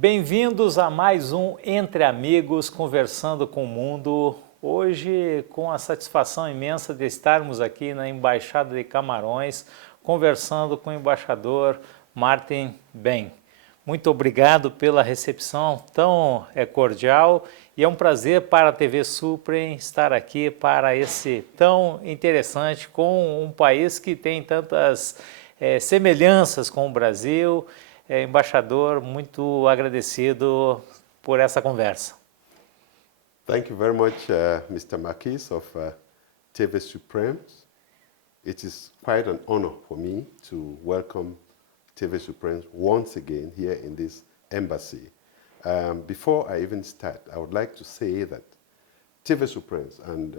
Bem-vindos a mais um Entre Amigos, conversando com o mundo. Hoje, com a satisfação imensa de estarmos aqui na Embaixada de Camarões, conversando com o embaixador Mbeng. Muito obrigado pela recepção tão cordial e é um prazer para a TV SUPREN estar aqui para esse tão interessante com um país que tem tantas semelhanças com o Brasil. Embaixador, muito agradecido por essa conversa. Thank you very much, Mr. Marquis of TV SUPREN. It is quite an honor for me to welcome TV SUPREN once again here in this embassy. Before I even start, I would like to say that TV SUPREN and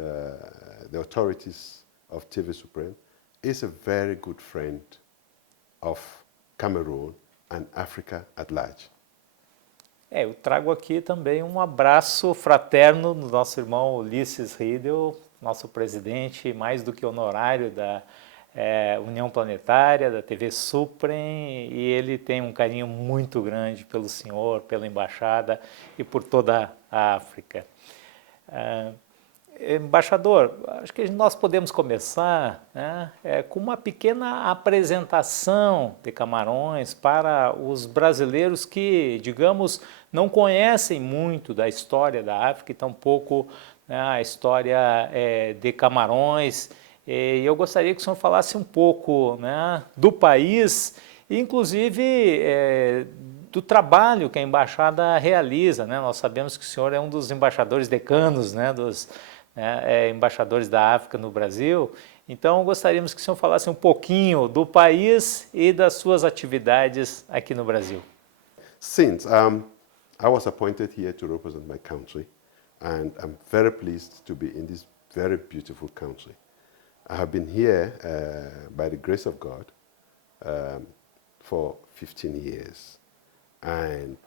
the authorities of TV SUPREN is a very good friend of Cameroon and Africa at large. Eu trago aqui também um abraço fraterno do nosso irmão Ulisses Riedel, nosso presidente mais do que honorário da União Planetária, da TV SUPREN, e ele tem um carinho muito grande pelo senhor, pela embaixada e por toda a África. Embaixador, acho que nós podemos começar com uma pequena apresentação de Camarões para os brasileiros que, digamos, não conhecem muito da história da África e tampouco a história de Camarões. E eu gostaria que o senhor falasse um pouco do país, inclusive do trabalho que a embaixada realiza. Nós sabemos que o senhor é um dos embaixadores decanos, dos embaixadores da África no Brasil. Então, gostaríamos que o senhor falasse um pouquinho do país e das suas atividades aqui no Brasil. Since I was appointed here to represent my country, and I'm very pleased to be in this very beautiful country. I have been here, by the grace of God, for 15 years. And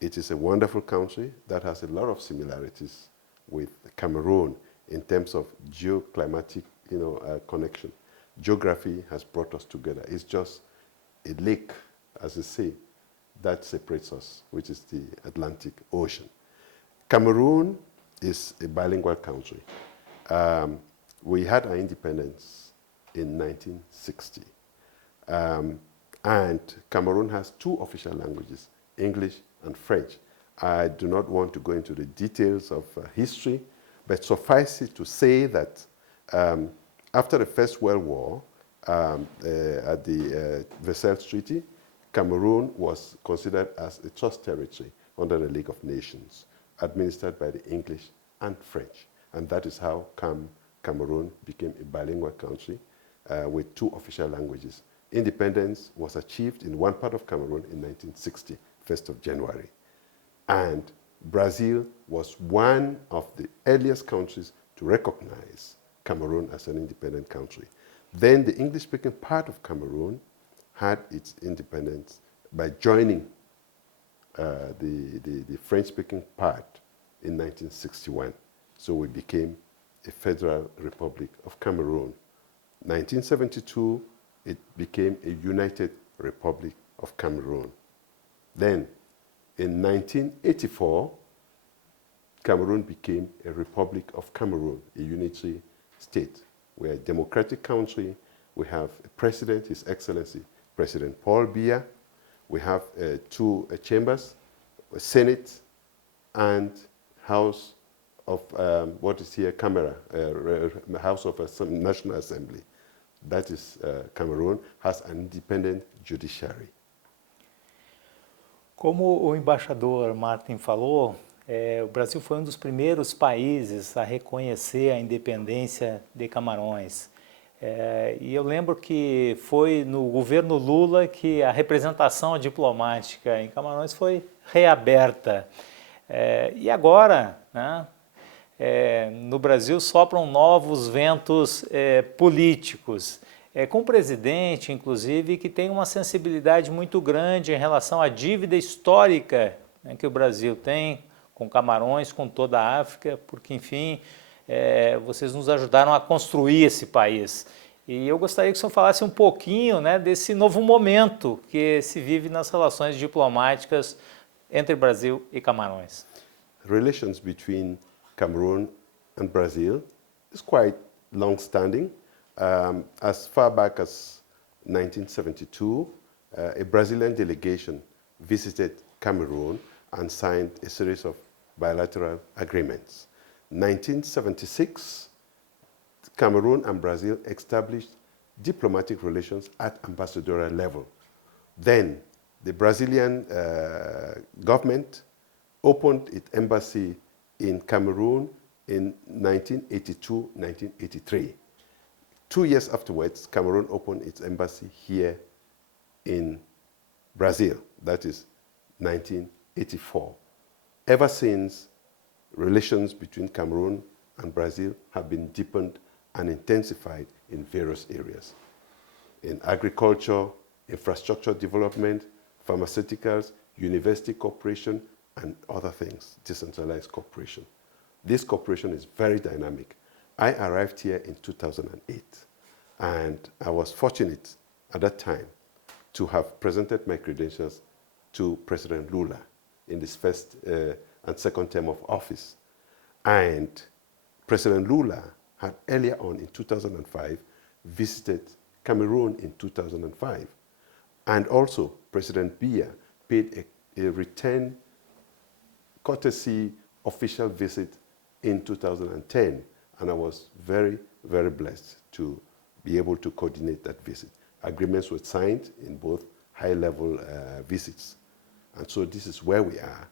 it is a wonderful country that has a lot of similarities with Cameroon in terms of geoclimatic, connection. Geography has brought us together. It's just a lake, as they say, that separates us, which is the Atlantic Ocean. Cameroon is a bilingual country. We had our independence in 1960. And Cameroon has two official languages, English and French. I do not want to go into the details of history, but suffice it to say that after the First World War, at the Versailles Treaty, Cameroon was considered as a trust territory under the League of Nations, administered by the English and French. And that is how Cameroon became a bilingual country with two official languages. Independence was achieved in one part of Cameroon in 1960, 1st of January. And Brazil was one of the earliest countries to recognize Cameroon as an independent country. Then the English-speaking part of Cameroon had its independence by joining the French-speaking part in 1961. So we became a federal republic of Cameroon. 1972, it became a united republic of Cameroon. Then, in 1984, Cameroon became a Republic of Cameroon, a unitary state. We're a democratic country. We have a president, His Excellency President Paul Biya. We have two chambers, a Senate and House of, what is here, House of National Assembly. That is, Cameroon has an independent judiciary. Como o embaixador Martin falou, o Brasil foi um dos primeiros países a reconhecer a independência de Camarões. E eu lembro que foi no governo Lula que a representação diplomática em Camarões foi reaberta. E agora, no Brasil sopram novos ventos políticos. Com um presidente, inclusive, que tem uma sensibilidade muito grande em relação à dívida histórica que o Brasil tem com Camarões, com toda a África, porque, enfim, vocês nos ajudaram a construir esse país. E eu gostaria que o senhor falasse um pouquinho desse novo momento que se vive nas relações diplomáticas entre Brasil e Camarões? Relations between Cameroon and Brazil is quite long-standing. As far back as 1972, a Brazilian delegation visited Cameroon and signed a series of bilateral agreements. 1976, Cameroon and Brazil established diplomatic relations at ambassadorial level. Then the Brazilian government opened its embassy in Cameroon in 1982-1983. 2 years afterwards, Cameroon opened its embassy here in Brazil. That is 1984. Ever since, relations between Cameroon and Brazil have been deepened and intensified in various areas. In agriculture, infrastructure development, pharmaceuticals, university cooperation, and other things, decentralized cooperation. This cooperation is very dynamic. I arrived here in 2008, and I was fortunate at that time to have presented my credentials to President Lula in his first and second term of office. And President Lula had earlier on in 2005 visited Cameroon in 2005. And also President Biya paid a return courtesy official visit in 2010. And I was very, very blessed to be able to coordinate that visit. Agreements were signed in both high-level visits. And so this is where we are.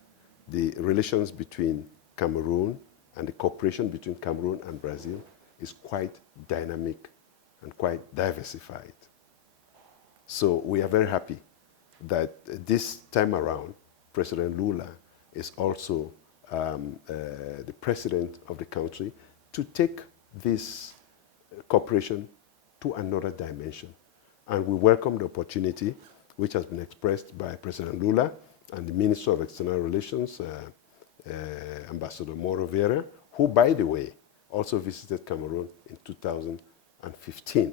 The relations between Cameroon and the cooperation between Cameroon and Brazil is quite dynamic and quite diversified. So we are very happy that this time around, President Lula is also the president of the country to take this cooperation to another dimension. And we welcome the opportunity which has been expressed by President Lula and the Minister of External Relations, Ambassador Mauro Vieira, who, by the way, also visited Cameroon in 2015.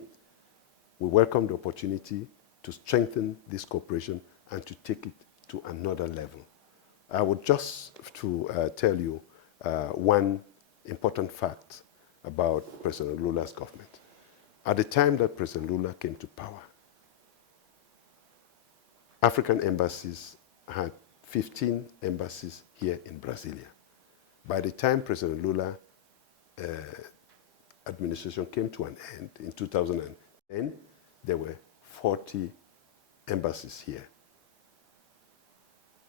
We welcome the opportunity to strengthen this cooperation and to take it to another level. I would just to tell you one important fact about President Lula's government. At the time that President Lula came to power, African embassies had 15 embassies here in Brasilia. By the time President Lula administration came to an end in 2010, there were 40 embassies here.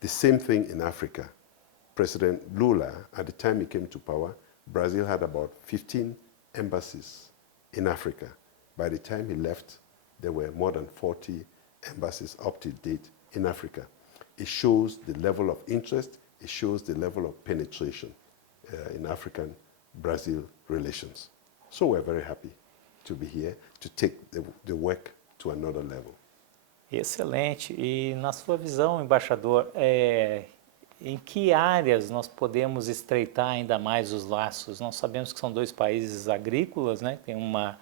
The same thing in Africa. President Lula, at the time he came to power, Brazil had about 15 embassies in Africa. By the time he left, there were more than 40 embassies up to date in Africa. It shows the level of interest, it shows the level of penetration in African-Brazil relations. So we're very happy to be here, to take the work to another level. Excelente. E na sua visão, embaixador, em que áreas nós podemos estreitar ainda mais os laços? Nós sabemos que são dois países agrícolas, né? Tem uma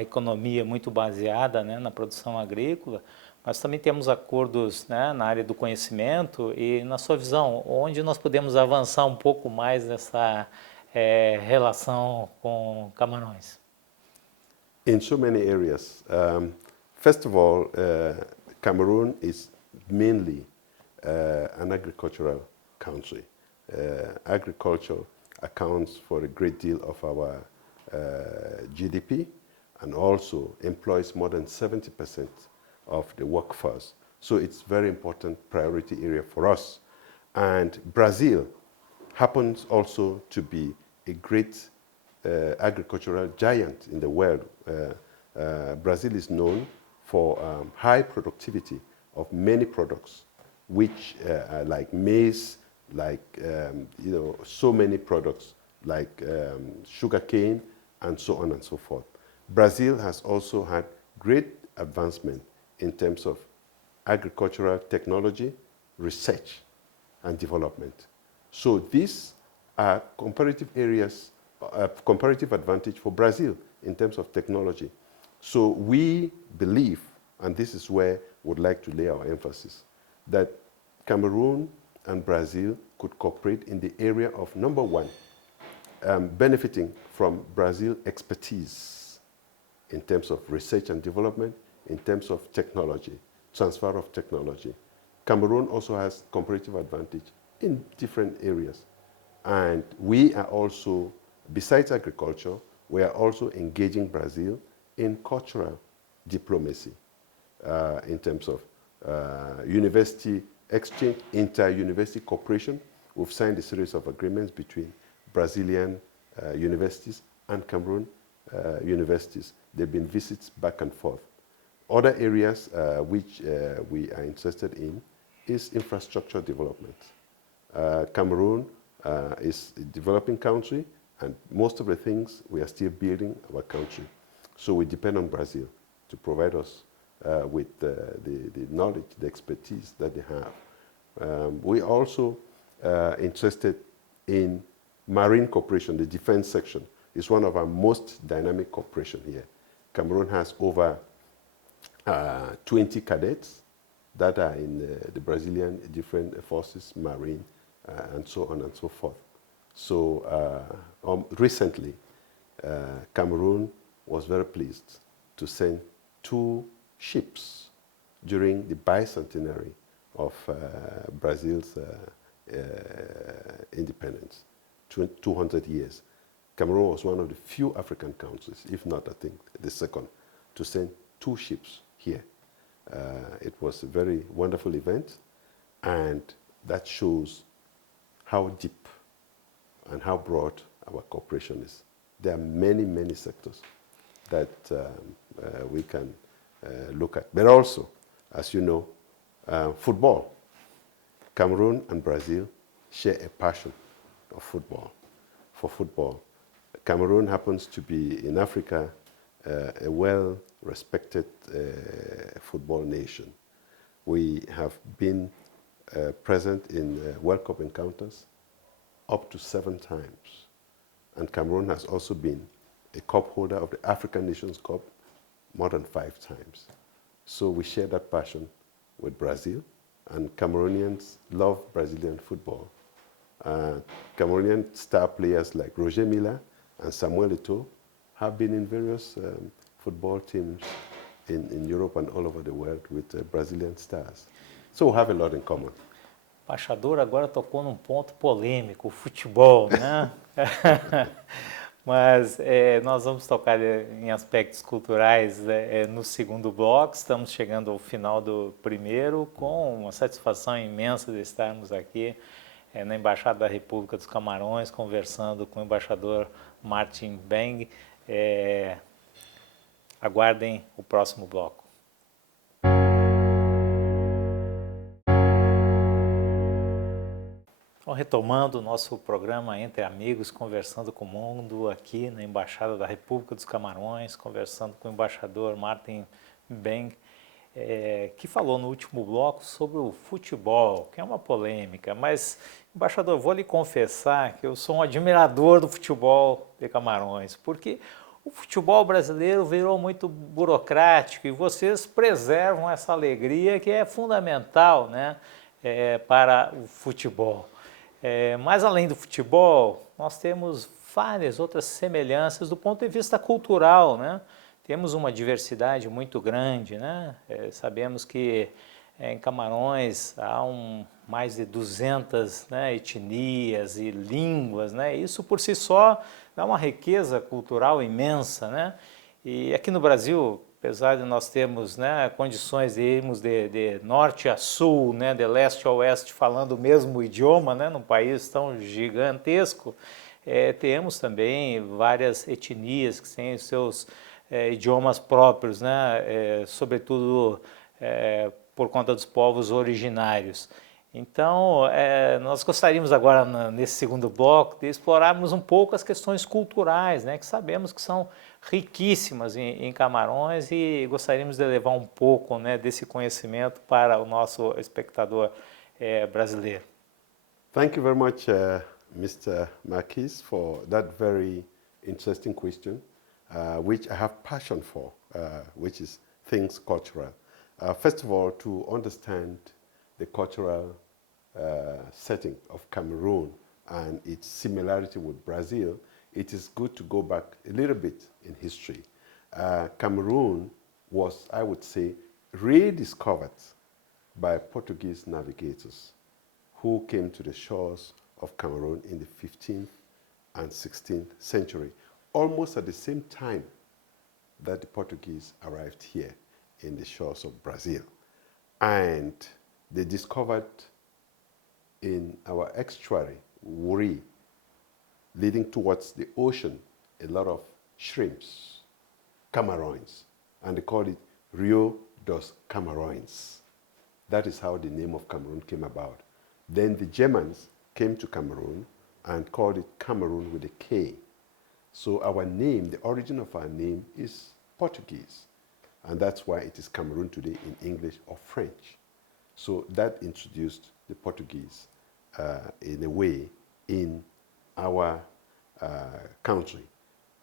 economia muito baseada, né, na produção agrícola, mas também temos acordos, né, na área do conhecimento. E na sua visão, onde nós podemos avançar um pouco mais nessa relação com Camarões? In so many areas. First of all, Cameroon is mainly an agricultural country. Agriculture accounts for a great deal of our GDP and also employs more than 70% of the workforce. So it's a very important priority area for us. And Brazil happens also to be a great agricultural giant in the world. Brazil is known for high productivity of many products, which like maize, like so many products like sugarcane, and so on and so forth. Brazil has also had great advancement in terms of agricultural technology, research, and development. So these are comparative areas, comparative advantage for Brazil in terms of technology. So we believe, and this is where we would like to lay our emphasis, that Cameroon and Brazil could cooperate in the area of, number one, benefiting from Brazil's expertise in terms of research and development, in terms of technology, transfer of technology. Cameroon also has comparative advantage in different areas. And we are also, besides agriculture, we are also engaging Brazil in cultural diplomacy in terms of university exchange, inter-university cooperation. We've signed a series of agreements between Brazilian universities and Cameroon universities. There have been visits back and forth. Other areas which we are interested in is infrastructure development. Cameroon is a developing country, and most of the things we are still building our country. So we depend on Brazil to provide us with the knowledge, the expertise that they have. We are also interested in marine cooperation. The defense section is one of our most dynamic cooperation here. Cameroon has over 20 cadets that are in the Brazilian different forces, marine, and so on and so forth. So recently, Cameroon was very pleased to send 2 ships during the bicentenary of Brazil's independence, 200 years. Cameroon was one of the few African countries, if not, I think, the second, to send 2 ships here. It was a very wonderful event, and that shows how deep and how broad our cooperation is. There are many, many sectors that we can look at. But also, as you know, football. Cameroon and Brazil share a passion of football, for football. Cameroon happens to be, in Africa, a well-respected football nation. We have been present in World Cup encounters up to 7 times. And Cameroon has also been a cup holder of the African Nations Cup more than 5 times. So we share that passion with Brazil, and Cameroonians love Brazilian football. Cameroonian star players like Roger Milla and Samuel Eto'o have been in various football teams in Europe and all over the world with Brazilian stars. So we have a lot in common. Embaixador agora tocou num ponto polêmico, o futebol, né? Mas nós vamos tocar em aspectos culturais no segundo bloco. Estamos chegando ao final do primeiro, com uma satisfação imensa de estarmos aqui na Embaixada da República dos Camarões, conversando com o embaixador Mbeng. Aguardem o próximo bloco. Então, retomando o nosso programa Entre Amigos, conversando com o mundo aqui na Embaixada da República dos Camarões, conversando com o embaixador Mbeng, que falou no último bloco sobre o futebol, que é uma polêmica, mas, embaixador, vou lhe confessar que eu sou um admirador do futebol de Camarões, porque o futebol brasileiro virou muito burocrático e vocês preservam essa alegria que é fundamental, né, para o futebol. Mas além do futebol, nós temos várias outras semelhanças do ponto de vista cultural, né? Temos uma diversidade muito grande, né? Sabemos que em Camarões há mais de 200, né, etnias e línguas, né? Isso por si só dá uma riqueza cultural imensa, né? E aqui no Brasil, apesar de nós termos, né, condições de irmos de norte a sul, né, de leste a oeste, falando o mesmo idioma, né, num país tão gigantesco, temos também várias etnias que têm os seus idiomas próprios, né, sobretudo por conta dos povos originários. Então, nós gostaríamos agora, nesse segundo bloco, de explorarmos um pouco as questões culturais, né, que sabemos que são riquíssimas em Camarões, e gostaríamos de levar um pouco, né, desse conhecimento para o nosso espectador brasileiro. Thank you very much, Mr. Marquis, for that very interesting question, which I have passion for, which is things cultural. First of all, to understand the cultural setting of Cameroon and its similarity with Brazil, it is good to go back a little bit in history. Cameroon was, I would say, rediscovered by Portuguese navigators who came to the shores of Cameroon in the 15th and 16th century, almost at the same time that the Portuguese arrived here in the shores of Brazil. And they discovered in our estuary, Wuri, leading towards the ocean, a lot of shrimps, Camarões, and they called it Rio dos Camarões. That is how the name of Cameroon came about. Then the Germans came to Cameroon and called it Cameroon with a K. So our name, the origin of our name is Portuguese. And that's why it is Cameroon today in English or French. So that introduced the Portuguese in a way in our country.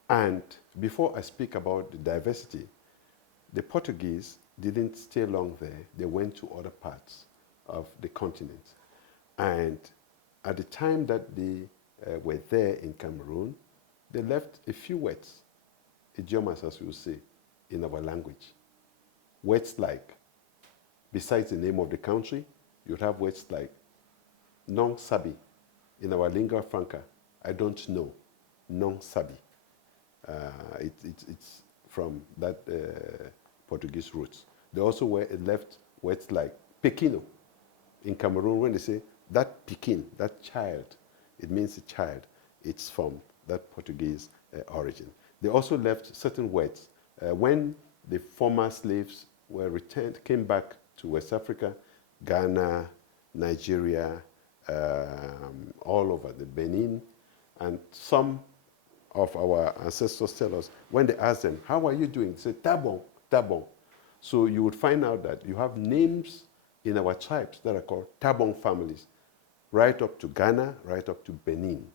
And before I speak about the diversity, the Portuguese didn't stay long there. They went to other parts of the continent. And at the time that they were there in Cameroon, they left a few words, idioms as we would say, in our language. Words like, besides the name of the country, you'd have words like non sabi. In our lingua franca, I don't know, non sabi. It's from that Portuguese roots. They also left words like pequeno. In Cameroon, when they say that pequin, that child, it means a child. It's from that Portuguese origin. They also left certain words. When the former slaves were returned, came back to West Africa, Ghana, Nigeria, all over the Benin, and some of our ancestors tell us, when they ask them, how are you doing? They say, tabon, tabon. So you would find out that you have names in our tribes that are called tabon families, right up to Ghana, right up to Benin.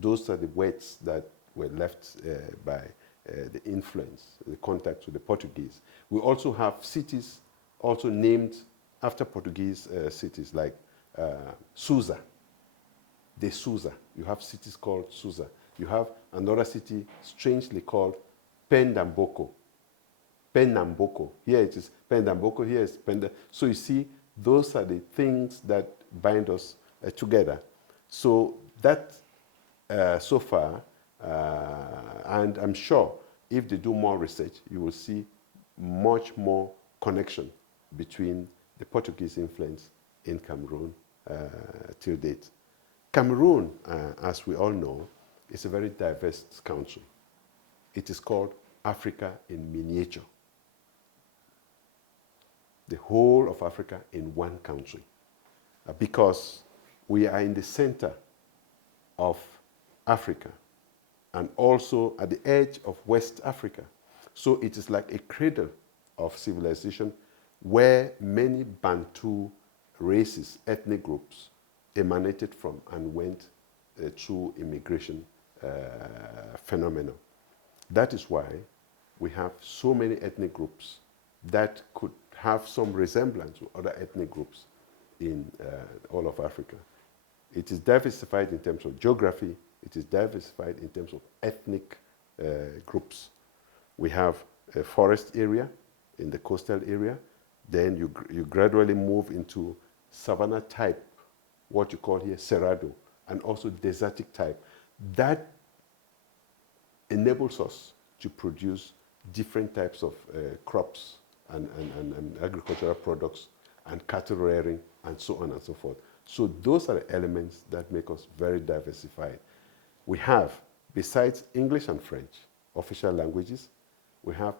Those are the words that were left by the influence, the contact with the Portuguese. We also have cities also named after Portuguese cities like Susa, de Susa. You have cities called Susa. You have another city strangely called Pernambuco. Pernambuco. Here it is Pernambuco, here is Pernambuco. So you see, those are the things that bind us together. So that so far, and I'm sure if they do more research, you will see much more connection between the Portuguese influence in Cameroon till date. Cameroon, as we all know, is a very diverse country. It is called Africa in miniature. The whole of Africa in one country. Because we are in the center of Africa and also at the edge of West Africa. So it is like a cradle of civilization where many Bantu races, ethnic groups emanated from and went through immigration phenomena. That is why we have so many ethnic groups that could have some resemblance to other ethnic groups in all of Africa. It is diversified in terms of geography. It is diversified in terms of ethnic groups. We have a forest area in the coastal area. Then you gradually move into savanna type, what you call here cerrado, and also desertic type. That enables us to produce different types of crops and agricultural products and cattle rearing and so on and so forth. So those are the elements that make us very diversified. We have, besides English and French, official languages, we have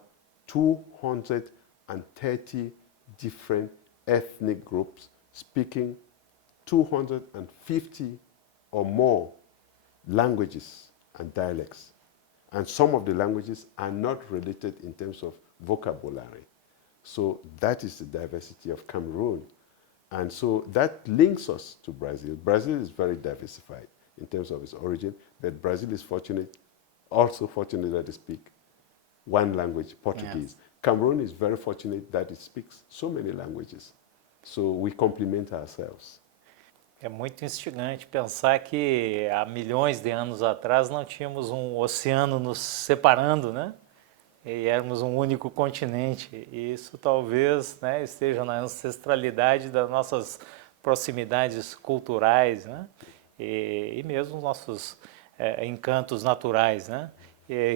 230 different ethnic groups speaking 250 or more languages and dialects. And some of the languages are not related in terms of vocabulary. So that is the diversity of Cameroon. And so that links us to Brazil. Brazil is very diversified in terms of its origin, but Brazil is also fortunate that they speak one language, Portuguese. Yes. Cameroon is very fortunate that it speaks so many languages. So we complement ourselves. É muito instigante pensar que há milhões de anos atrás não tínhamos um oceano nos separando, né? E éramos um único continente. E isso talvez, né, esteja na ancestralidade das nossas proximidades culturais, né? E mesmo os nossos encantos naturais, né?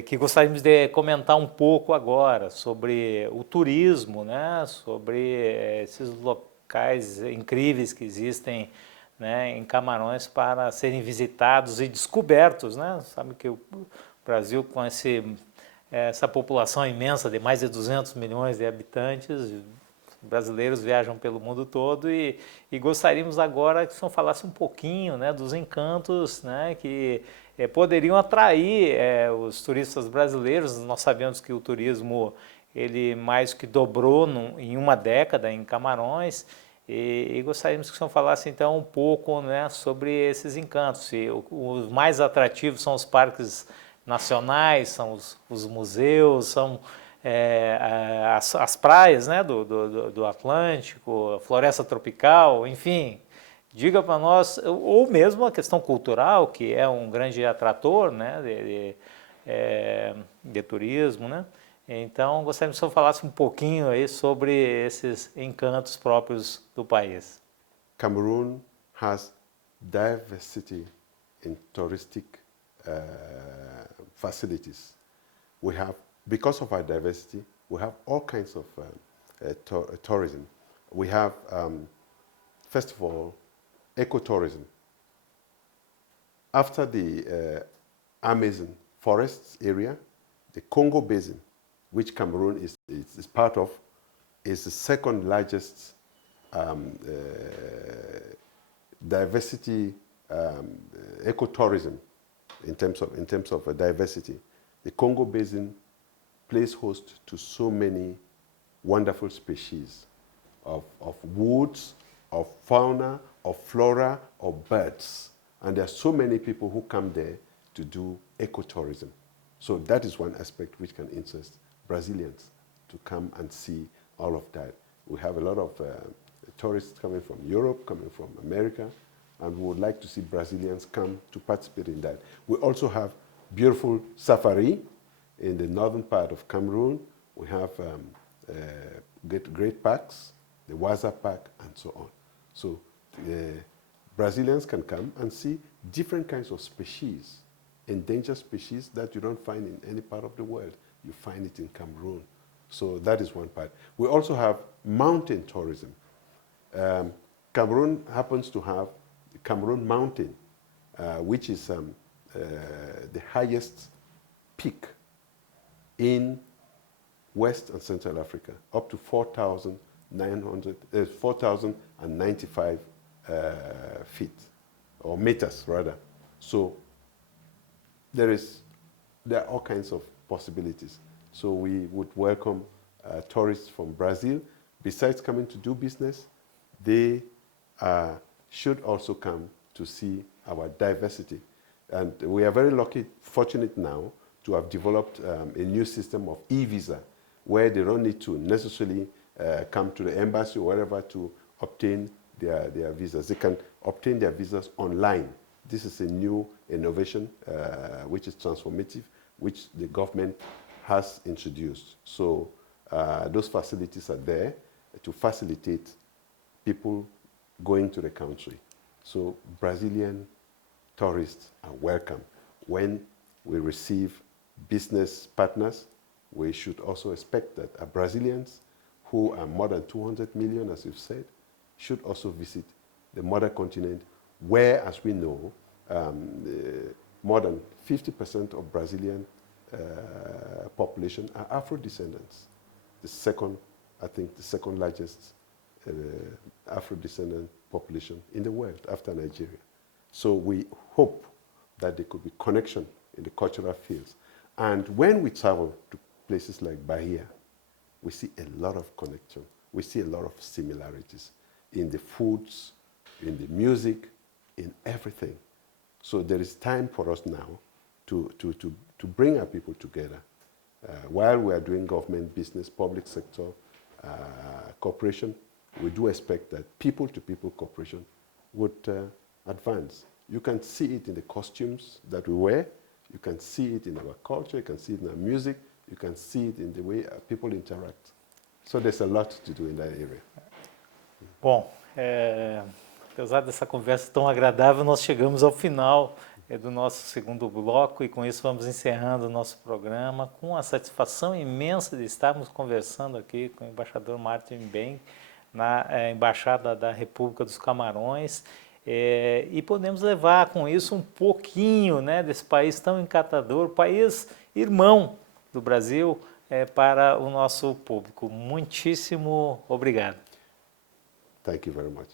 Que gostaríamos de comentar um pouco agora sobre o turismo, né? Sobre esses locais incríveis que existem, né, em Camarões para serem visitados e descobertos, né? Sabe que o Brasil, com essa população imensa de mais de 200 milhões de habitantes, brasileiros viajam pelo mundo todo e gostaríamos agora que o senhor falasse um pouquinho, né, dos encantos, né, que poderiam atrair os turistas brasileiros. Nós sabemos que o turismo ele mais que dobrou em uma década em Camarões e gostaríamos que o senhor falasse então um pouco, né, sobre esses encantos. E os mais atrativos são os parques nacionais, são os museus, são as praias, né, do Atlântico, a floresta tropical, enfim. Diga para nós, ou mesmo a questão cultural, que é um grande atrator, né, de turismo, né? Então, gostaria que o senhor falasse um pouquinho aí sobre esses encantos próprios do país. Cameroon has diversity in touristic facilities. We have, because of our diversity, we have all kinds of tourism. We have, first of all, ecotourism. After the Amazon forests area, the Congo Basin, which Cameroon is part of, is the second largest diversity ecotourism in terms of diversity. The Congo Basin plays host to so many wonderful species of woods, of fauna, of flora, of birds. And there are so many people who come there to do ecotourism. So that is one aspect which can interest Brazilians to come and see all of that. We have a lot of tourists coming from Europe, coming from America, and we would like to see Brazilians come to participate in that. We also have beautiful safari in the northern part of Cameroon. We have great parks, the Waza Park, and so on. So Brazilians can come and see different kinds of species, endangered species that you don't find in any part of the world. You find it in Cameroon. So that is one part. We also have mountain tourism. Cameroon happens to have the Cameroon Mountain, which is the highest peak in West and Central Africa, up to 4,095 feet, or meters rather. So there are all kinds of possibilities. So we would welcome tourists from Brazil. Besides coming to do business, they should also come to see our diversity. And we are very lucky, fortunate now, to have developed a new system of e-visa, where they don't need to necessarily come to the embassy or wherever to obtain their visas. They can obtain their visas online. This is a new innovation which is transformative, which the government has introduced. So those facilities are there to facilitate people going to the country. So Brazilian tourists are welcome. When we receive business partners, we should also expect that Brazilians, who are more than 200 million, as you've said, should also visit the mother continent, where, as we know, more than 50% of Brazilian population are Afro-descendants. I think the second largest Afro-descendant population in the world after Nigeria. So we hope that there could be connection in the cultural fields. And when we travel to places like Bahia, we see a lot of connection. We see a lot of similarities in the foods, in the music, in everything. So there is time for us now to bring our people together. While we are doing government business, public sector cooperation, we do expect that people-to-people cooperation would advance. You can see it in the costumes that we wear, you can see it in our culture, you can see it in our music, you can see it in the way people interact. So there's a lot to do in that area. Bom, apesar dessa conversa tão agradável, nós chegamos ao final do nosso segundo bloco e com isso vamos encerrando o nosso programa com a satisfação imensa de estarmos conversando aqui com o embaixador Mbeng na Embaixada da República dos Camarões e podemos levar com isso um pouquinho, né, desse país tão encantador, país irmão do Brasil, para o nosso público. Muitíssimo obrigado. Thank you very much.